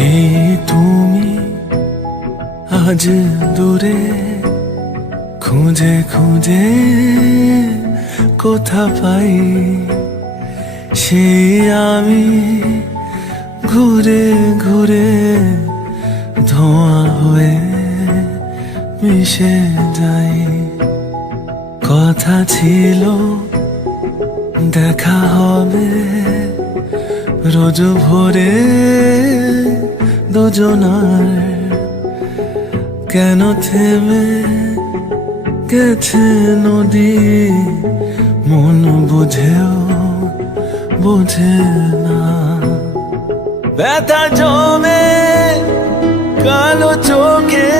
সেই তুমি আজ দূরে খুঁজে খুঁজে কোথা পাই? সেই আমি ঘুরে ঘুরে ধোঁয়া হয়ে মিশে যাই। কথা ছিল, দেখা হবে রোজ ভোরে। দুজনার কেন থেমে গেছে নদী? মন বুঝেও বোঝে না। ব্যথা জমে কালো চোখে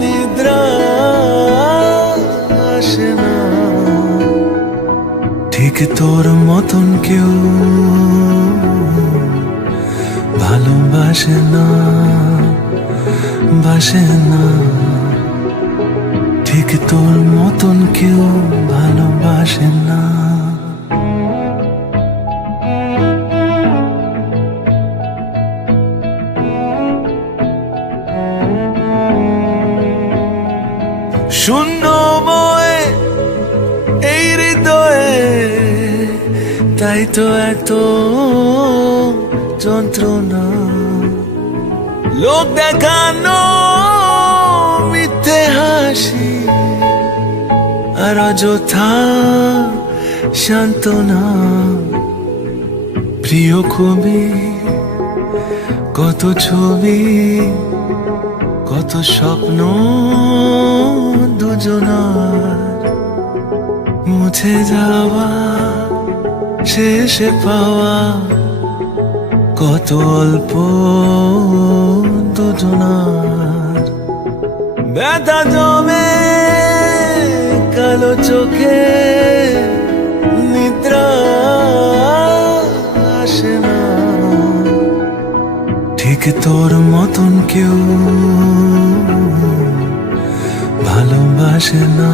নিদ্রা ঠিক তোর মতন কেউ ভালোবাসে না, বাসে না। ঠিক তোর মতন কেউ ভালোবাসে না। শূন্য বয়ে এই হৃদয়ে, তাই তো এত যন্ত্রণা। লোক দেখানো মিথ্যে হাসি আর অযথা সান্ত্বনা। প্রিয় কবি, কত ছবি, কত স্বপ্ন দুজনার। মুছে যাওয়া, শেষে পাওয়া কত অল্প দুজনার। ব্যথা জমে কালো চোখে নিদ্রা আসে না। ঠিক তোর মতন কেউ ভালোবাসে না,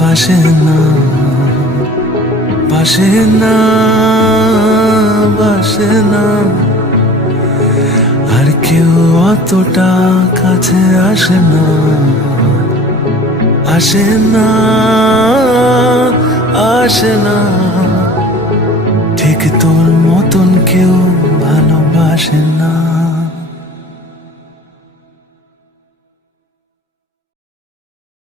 বাসে না। বাসে না বাসে না। আর কেউ অতটা কাছে আসে না আসে না আসে না। ঠিক তোর মতন কেউ ভালোবাসে না।